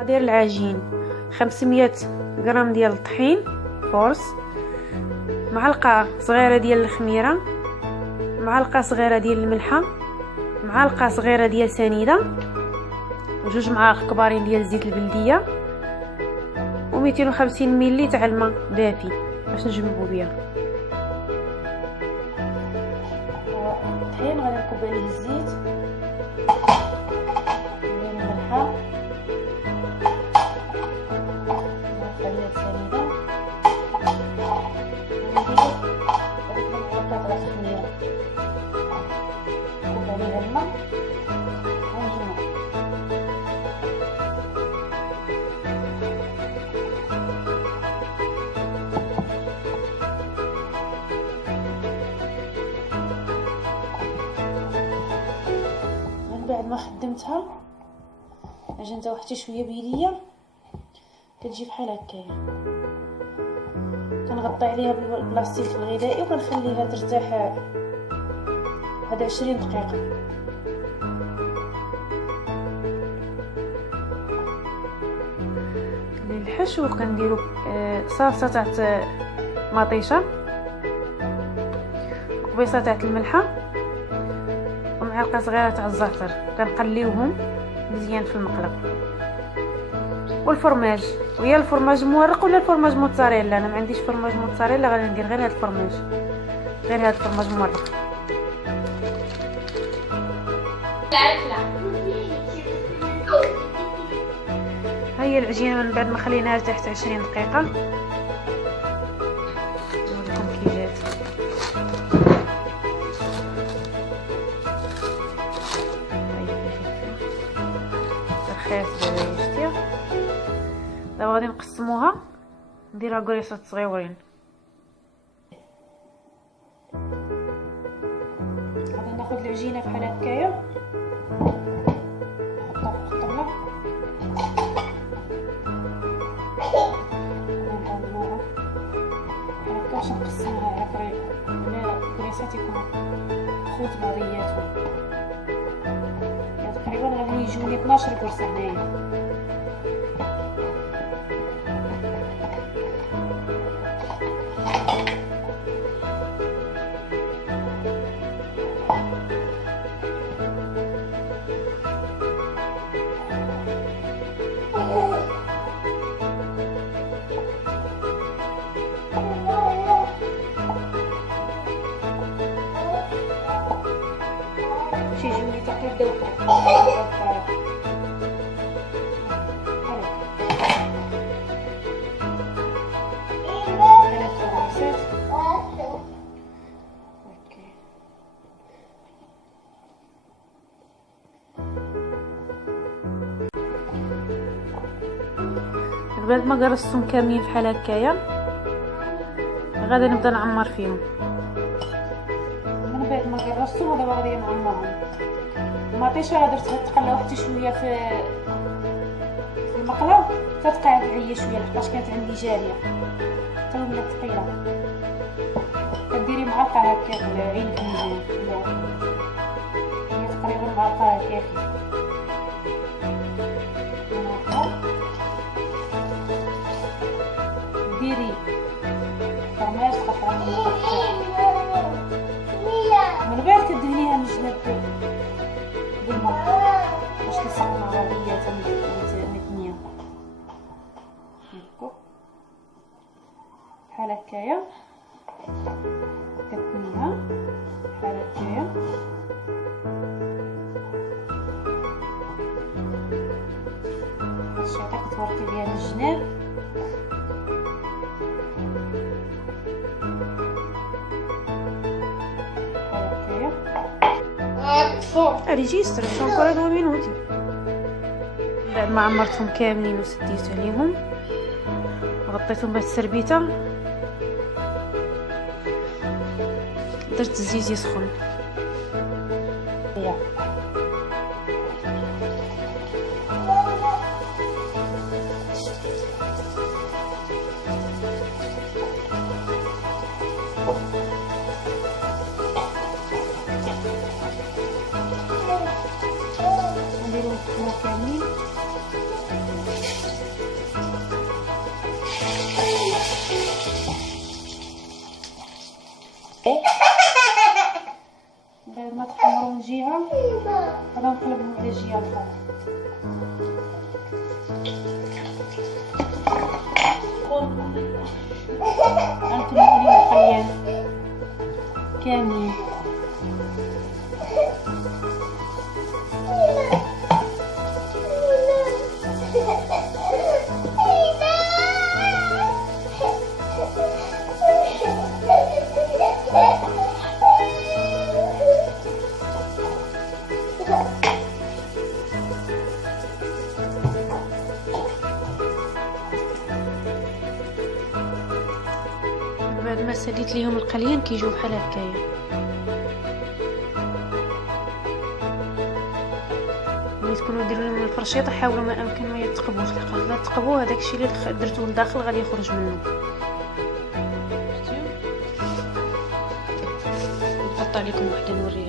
مقادير العجين: 500 غرام ديال الطحين فورس، معلقه صغيره ديال الخميره، معلقه صغيره ديال الملحه، معلقه صغيره ديال سنيده، وجوج معالق كبارين ديال الزيت البلديه، و250 ملي تاع الماء دافي باش نجمعوا بها. الطحين غادي نكب عليه الزيت، الملحه، بعد ما خدمتها عجنتها حتى شويه بيديا كتجي بحال هكايا. كنغطي عليها بالبلاستيك الغذائي وكنخليها ترتاح هاد 20 دقيقه. للحشو كنديرو صلصه تاع مطيشه، كبيصه تاع الملحه، ومعلقه صغيره تاع الزعتر. كنقليوهم مزيان في المقله. والفرماج، ويا الفرماج مورق ولا الفرماج موتزاريلا. انا ما عنديش فرماج موتزاريلا، غادي ندير غير هاد الفرماج، غير هاد الفرماج مورق. هي العجينه من بعد ما خليناها تحت 20 دقيقه. نوريكم كي جات. رخيص دابا شتيها. دابا غادي نقسموها، نديرها كريسات صغيورين. غادي ناخذ العجينه بحال هكايا، نحطها في الطبله، نديروها بحال هكا باش نقسموها على كريسات يكونوا خوت بعضياتهم. تقريبا غادي يجوني 12 كرسه هنايا. يجوني تقريبا بعد ما قرصتهم كاملين بحال هكايا غادي نبدا نعمر فيهم. من بعد ما قرصتهم دابا غادي نعمرهم. المطيشه درتها تقلى حتى شويه في المقله تتقعد عليا شويه لحقاش كانت عندي جاريه حتى ولات ثقيله. كديري معلقه هكا على عينك مزيان، هي تقريبا معلقه هكاك. ديري فرماج تقطعي من بعد كدهنيها من الجناب بالماء باش تلصق مع بعضياتها متنيه هكا بحال هكايا. كتنيها بحال هكايا الشاطئ كتوركي بها من الجناب. ريجيستر ancora 2 minuti. بعد ما عمرتهم كاملين وسديت عليهم غطيتهم بالسربيته، درت الزيت يسخن. نديرو كاملين جي الفرن. غنكملو ليهم القليان كاملين. بعد ما سديت ليهم القليان كيجيو بحال هكايا. ملي تكونوا ديروا لهم الفرشيطه حاولوا ما امكن ما يتقبوش، لقاو لا تقبوا هذاك الشيء اللي درتوه لداخل غادي يخرج منه. نقطع لكم وحده نوريها.